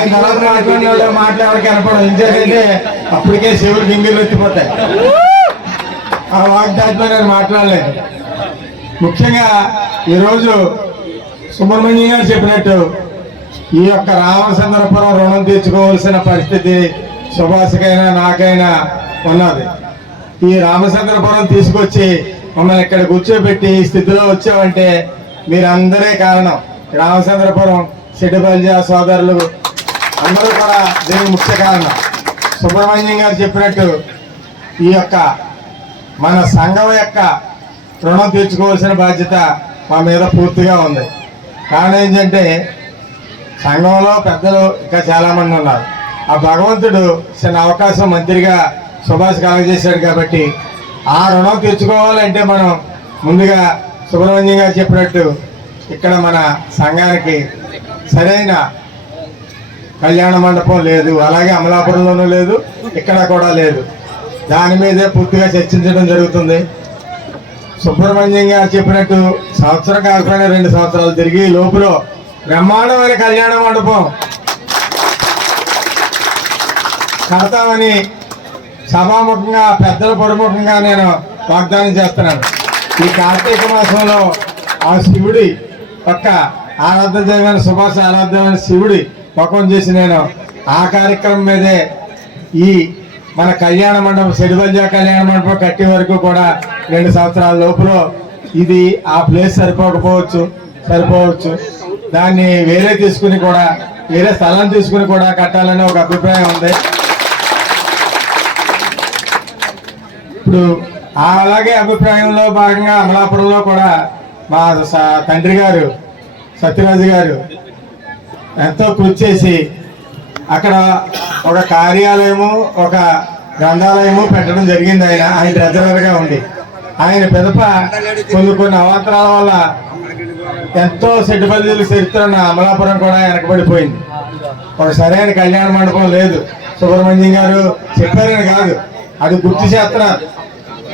ఆయన మాట్లాడక మాట్లాడిన వాళ్ళు అప్పటికే శివుడు గింగిలు వచ్చిపోతాయి ఆ వాగ్దాటిలో నేను మాట్లాడలేదు. ముఖ్యంగా ఈరోజు సుబ్రహ్మణ్యం గారు చెప్పినట్టు ఈ యొక్క రామచంద్రపురం రుణం తీర్చుకోవాల్సిన పరిస్థితి సుభాష్కైనా నాకైనా ఉన్నది. ఈ రామచంద్రపురం తీసుకొచ్చి మమ్మల్ని ఇక్కడ కూర్చోబెట్టి ఈ స్థితిలో వచ్చామంటే మీరందరే కారణం. రామచంద్రపురం సిడ్డిబల్జా సోదరులు అందరూ కూడా దీనికి ముఖ్య కారణం. సుబ్రహ్మణ్యం గారు చెప్పినట్టు ఈ యొక్క మన సంఘం యొక్క రుణం తీర్చుకోవాల్సిన బాధ్యత మా మీద పూర్తిగా ఉంది. కారణం ఏంటంటే సంఘంలో పెద్దలు ఇంకా చాలామంది ఉన్నారు. ఆ భగవంతుడు చిన్న అవకాశం మంత్రిగా సుభాష్ కలగజేశాడు కాబట్టి ఆ రుణం తీర్చుకోవాలంటే మనం ముందుగా సుబ్రహ్మణ్యం గారు చెప్పినట్టు ఇక్కడ మన సంఘానికి సరైన కళ్యాణ మండపం లేదు అలాగే అమలాపురంలోనూ లేదు ఇక్కడ కూడా లేదు. దాని మీదే పూర్తిగా చర్చించడం జరుగుతుంది. సుబ్రహ్మణ్యం గారు చెప్పినట్టు సంవత్సరం కాకపోయినా రెండు సంవత్సరాలు తిరిగి లోపల బ్రహ్మాండమైన కళ్యాణ మండపం కడతామని సభాముఖంగా పెద్దల పొడిముఖంగా నేను వాగ్దానం చేస్తున్నాను. ఈ కార్తీక మాసంలో ఆ శివుడి యొక్క ఆరాధ్యమైన సుభాష ఆరాధ్యమైన శివుడి ముఖం చేసి నేను ఆ కార్యక్రమం మీదే ఈ మన కళ్యాణ మండపం సెడిబల్జా కళ్యాణ మండపం కట్టే వరకు కూడా రెండు సంవత్సరాల లోపల ఇది ఆ ప్లేస్ సరిపోకపోవచ్చు సరిపోవచ్చు. దాన్ని వేరే తీసుకుని కూడా వేరే స్థలం తీసుకుని కూడా కట్టాలని ఒక అభిప్రాయం ఉంది. ఇప్పుడు అలాగే అభిప్రాయంలో భాగంగా అమలాపురంలో కూడా మా తండ్రి గారు సత్యరాజు గారు ఎంతో కృషి చేసి అక్కడ ఒక కార్యాలయము ఒక గ్రంథాలయము పెట్టడం జరిగింది ఆయన. ఆయన ట్రెజరర్గా ఉండి. ఆయన పెదప కొన్ని కొన్ని అవాంతరాల వల్ల ఎంతో సెడ్డుపల్లిలు చరిత్ర అమలాపురం కూడా వెనకబడిపోయింది. ఒక సరైన కళ్యాణ మండపం లేదు. సుబ్రహ్మణ్యం గారు చెప్పారని కాదు. అది గుర్తు చేస్తున్నారు.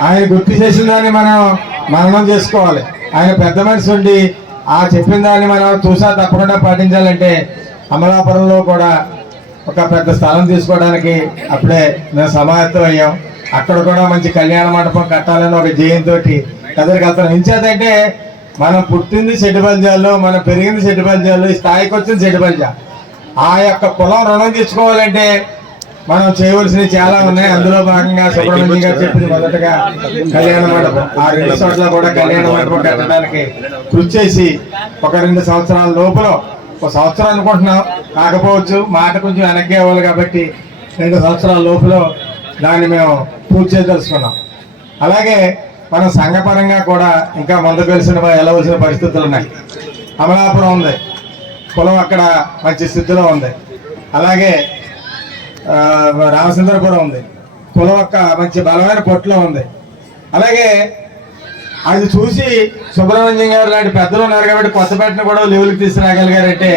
ఆయన గుర్తు చేసిన దాన్ని మనం మననం చేసుకోవాలి. ఆయన పెద్ద మనిషి ఉండి ఆ చెప్పిన దాన్ని మనం చూసా తప్పకుండా పాటించాలంటే అమలాపురంలో కూడా ఒక పెద్ద స్థలం తీసుకోవడానికి అప్పుడే మేము సమాయత్తం అయ్యాం. అక్కడ కూడా మంచి కళ్యాణ మండపం కట్టాలని ఒక జయంతోటి ఎదురుకి వెళ్తాం ఇంచేదంటే మనం పుట్టింది సెడ్డిపల్జాల్లో మనం పెరిగింది సెడ్డిపల్జాల్లో ఈ స్థాయికి వచ్చింది సెడ్డిపల్జా ఆ యొక్క కులం రుణం తీసుకోవాలంటే మనం చేయవలసినవి చాలా ఉన్నాయి. అందులో భాగంగా సుబ్రహ్మణ్యం గారు చెప్పింది మొదటగా కళ్యాణ మండపం. ఆ రెండు చోట్ల కూడా కళ్యాణ మండపం కట్టడానికి కృషి చేసి ఒక రెండు సంవత్సరాల లోపల ఒక సంవత్సరం అనుకుంటున్నాం. కాకపోవచ్చు మాట కొంచెం వెనక్కి అవ్వాలి కాబట్టి రెండు సంవత్సరాల లోపల దాన్ని మేము పూర్తి చేయదలుచుకున్నాం. అలాగే మనం సంఘపరంగా కూడా ఇంకా ముందుకు వెలిసిన వెళ్ళవలసిన పరిస్థితులు ఉన్నాయి. అమలాపురం ఉంది. కులం అక్కడ మంచి స్థితిలో ఉంది. అలాగే రామచంద్రపురం ఉంది. కులవక్క మంచి బలమైన పొట్టులో ఉంది. అలాగే అది చూసి సుబ్రహ్మణ్యం గారు లాంటి పెద్దలు ఉన్నారు కాబట్టి కొత్తపేటను కూడా లెవెల్కి తీసుకురాగలిగారంటే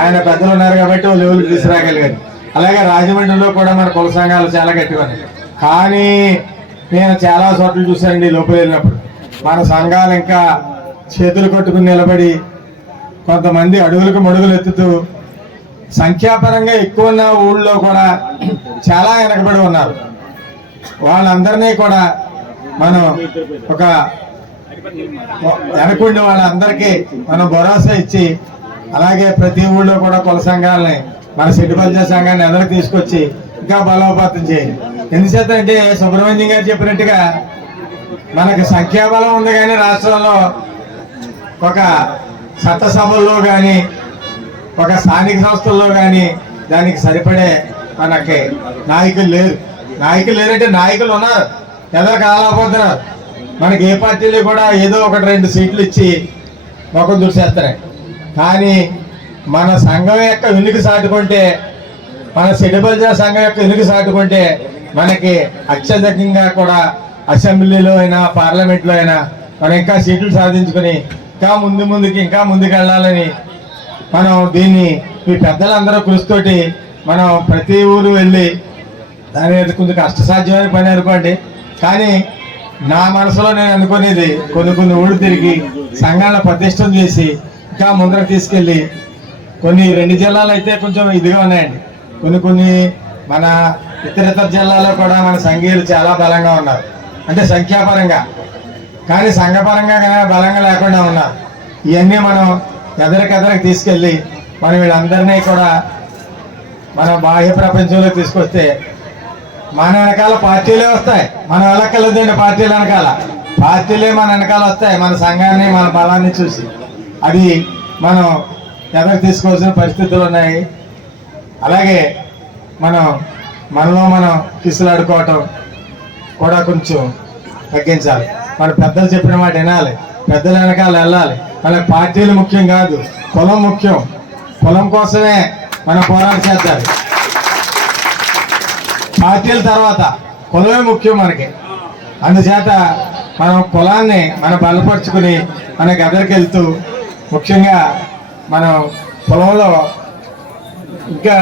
ఆయన పెద్దలు ఉన్నారు కాబట్టి ఓ లెవెల్కి తీసుకురాగలిగారు. అలాగే రాజమండ్రిలో కూడా మన కుల సంఘాలు చాలా గట్టిగా కానీ నేను చాలా చోట్ల చూశానండి లోపల వెళ్ళినప్పుడు. మన సంఘాలు ఇంకా చేతులు కొట్టుకుని నిలబడి కొంతమంది అడుగులకు మడుగులు ఎత్తుతూ సంఖ్యాపరంగా ఎక్కువ ఉన్న ఊళ్ళో కూడా చాలా వెనకబడి ఉన్నారు. వాళ్ళందరినీ కూడా మనం ఒక వెనకుండి వాళ్ళందరికీ మనం భరోసా ఇచ్చి అలాగే ప్రతి ఊళ్ళో కూడా కుల సంఘాలని మన సిడ్డిపల్జ సంఘాన్ని ఎదరికి తీసుకొచ్చి ఇంకా బలోపేతం చేయాలి ఎందుచేత అంటే సుబ్రహ్మణ్యం గారు చెప్పినట్టుగా మనకి సంఖ్యాబలం ఉంది కానీ రాష్ట్రంలో ఒక చట్టసభల్లో కానీ ఒక స్థానిక సంస్థల్లో కానీ దానికి సరిపడే మనకి నాయకులు లేరు. నాయకులు లేరంటే నాయకులు ఉన్నారు. ఎదరు కాలేకపోతున్నారు? మనకి ఏ పార్టీలు కూడా ఏదో ఒకటి రెండు సీట్లు ఇచ్చి ముఖం చూసేస్తున్నాయి. కానీ మన సంఘం యొక్క వెనుక సాటుకుంటే మన సిడిబల్జా సంఘం యొక్క వెనుక సాటుకుంటే మనకి అత్యధికంగా కూడా అసెంబ్లీలో అయినా పార్లమెంట్లో అయినా మనం ఇంకా సీట్లు సాధించుకుని ఇంకా ముందు ముందుకి ఇంకా ముందుకు వెళ్ళాలని మనం దీన్ని మీ పెద్దలందరూ కృషితోటి మనం ప్రతి ఊరు వెళ్ళి దాని కొంచెం కష్టసాధ్యమైన పని అనుకోండి. కానీ నా మనసులో నేను అనుకునేది కొన్ని కొన్ని ఊళ్ళు తిరిగి సంఘాల ప్రతిష్టం చేసి ఇంకా ముందర తీసుకెళ్ళి కొన్ని రెండు జిల్లాలు అయితే కొంచెం ఇదిగా ఉన్నాయండి. కొన్ని కొన్ని మన ఇతరితర జిల్లాలో కూడా మన సంఘీయులు చాలా బలంగా ఉన్నారు. అంటే సంఖ్యాపరంగా. కానీ సంఘపరంగా కానీ బలంగా లేకుండా ఉన్నారు. ఇవన్నీ మనం ఎదరికెదరికి తీసుకెళ్ళి మనం వీళ్ళందరినీ కూడా మన బాహ్య ప్రపంచంలో తీసుకొస్తే మన వెనకాల పార్టీలే వస్తాయి. మన వెళ్ళక్కర్లేదండి పార్టీల వెనకాల. పార్టీలే మన వెనకాల వస్తాయి. మన సంఘాన్ని మన బలాన్ని చూసి. అది మనం ఎదరికి తీసుకోవాల్సిన పరిస్థితులు ఉన్నాయి. అలాగే మనం మనలో మనం కిసులాడుకోవటం కూడా కొంచెం తగ్గించాలి. మన పెద్దలు చెప్పిన మాట వినాలి. పెద్దల వెనకాల వెళ్ళాలి. మన పార్టీలు ముఖ్యం కాదు కులం ముఖ్యం. కులం కోసమే మనం పోరాటం చేద్దాం. పార్టీల తర్వాత కులమే ముఖ్యం మనకి. అందుచేత మనం కులాన్ని మనం బలపరుచుకుని మన గదరికి వెళ్తూ ముఖ్యంగా మనం పొలంలో ఇంకా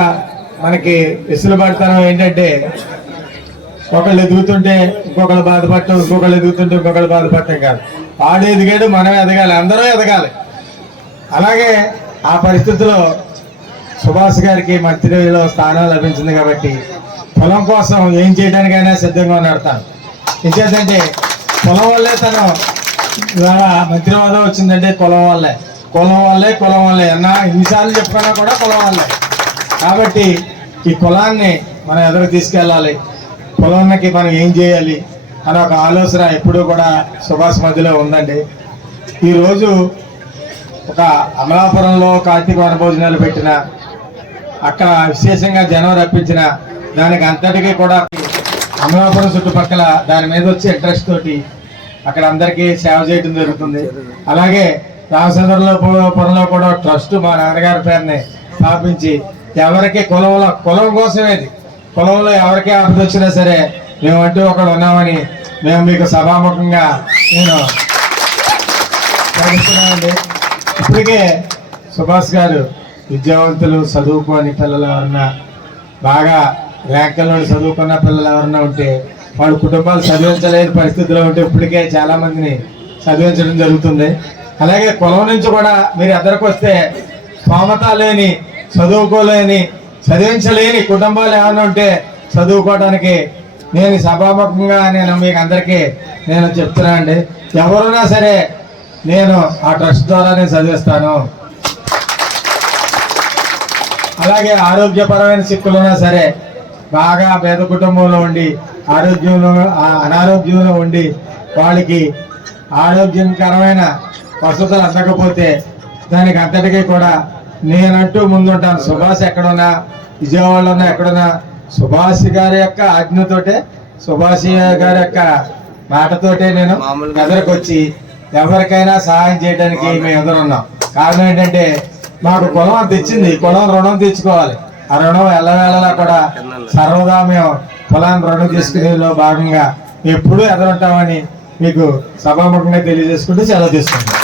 మనకి వెసులుబాటుతనం ఏంటంటే ఒకళ్ళు ఎదుగుతుంటే ఇంకొకళ్ళు బాధపడటం ఇంకొకళ్ళు ఎదుగుతుంటే ఇంకొకళ్ళు బాధపడటం కాదు. వాడు ఎదిగాడు మనం ఎదగాలి అందరూ ఎదగాలి. అలాగే ఆ పరిస్థితిలో సుభాష్ గారికి మంత్రిలో స్థానం లభించింది కాబట్టి పొలం కోసం ఏం చేయడానికైనా సిద్ధంగా ఉన్నాడు తను. ఇంకేంటంటే పొలం వల్లే తను ఇవాళ మంత్రి హోదా వచ్చిందంటే కులం వల్లే. కులం వల్లే కులం వల్లే. అన్న ఇన్నిసార్లు చెప్పుకున్నా కూడా కులం వల్లే. కాబట్టి ఈ కులాన్ని మనం ఎదురు తీసుకెళ్ళాలి. కులానికి మనం ఏం చేయాలి? అని ఒక ఆలోచన ఎప్పుడూ కూడా సుభాష్ మధ్యలో ఉందండి. ఈరోజు ఒక అమలాపురంలో కార్తీక వనభోజనాలు పెట్టిన అక్కడ విశేషంగా జనం రప్పించిన దానికి అంతటికీ కూడా అమలాపురం చుట్టుపక్కల దాని మీద వచ్చే ఇంట్రెస్ట్ తోటి అక్కడ అందరికీ సేవ చేయడం జరుగుతుంది. అలాగే రామచంద్రపురంలో కూడా ట్రస్ట్ మా నాన్నగారి పేరుని స్థాపించి ఎవరికి కులంలో కులం కోసమేది. కులంలో ఎవరికి ఆపద వచ్చినా సరే మేమంటూ ఒకడు ఉన్నామని మేము మీకు సభాముఖంగా నేను ప్రకటిస్తున్నామండి ఇప్పటికే సుభాష్ గారు విద్యావంతులు చదువుకోని పిల్లలు ఎవరన్నా బాగా ర్యాంకుల్లో చదువుకున్న పిల్లలు ఎవరన్నా ఉంటే వాళ్ళ కుటుంబాలు చదివించలేని పరిస్థితిలో ఉంటే ఇప్పటికే చాలామందిని చదివించడం జరుగుతుంది. అలాగే కులం నుంచి కూడా మీరు ఎదరికి వస్తే స్తోమత లేని చదువుకోలేని చదివించలేని కుటుంబాలు ఏమైనా ఉంటే చదువుకోవడానికి నేను సభాముఖంగా నేను మీకు అందరికీ నేను చెప్తున్నా అండి. ఎవరున్నా సరే నేను ఆ ట్రస్ట్ ద్వారా నేను చదివిస్తాను. అలాగే ఆరోగ్యపరమైన సిక్కులున్నా సరే బాగా పేద కుటుంబంలో ఉండి ఆరోగ్యంలో ఆ అనారోగ్యంలో ఉండి వాళ్ళకి ఆరోగ్యకరమైన వసతులు అందకపోతే దానికి అంతటికీ కూడా నేనంటూ ముందుంటాను. సుభాష్ ఎక్కడున్నా విజయవాడలో ఉన్నా ఎక్కడున్నా సుభాష్ గారి యొక్క ఆజ్ఞతోటే సుభాష్ గారి యొక్క మాటతోటే నేను ఎదురుకు వచ్చి ఎవరికైనా సహాయం చేయడానికి మేము ఎదురున్నాం కారణం ఏంటంటే మాకు కులం అంత ఇచ్చింది. కులం రుణం తెచ్చుకోవాలి ఆ రుణం ఎల్లవేళలా కూడా సర్వదా మేము పొలాన్ని రుణం తీసుకునేలో భాగంగా ఎప్పుడూ ఎదురుంటామని మీకు సభాముఖంగా తెలియజేసుకుంటూ సెలవు తీసుకుంటాం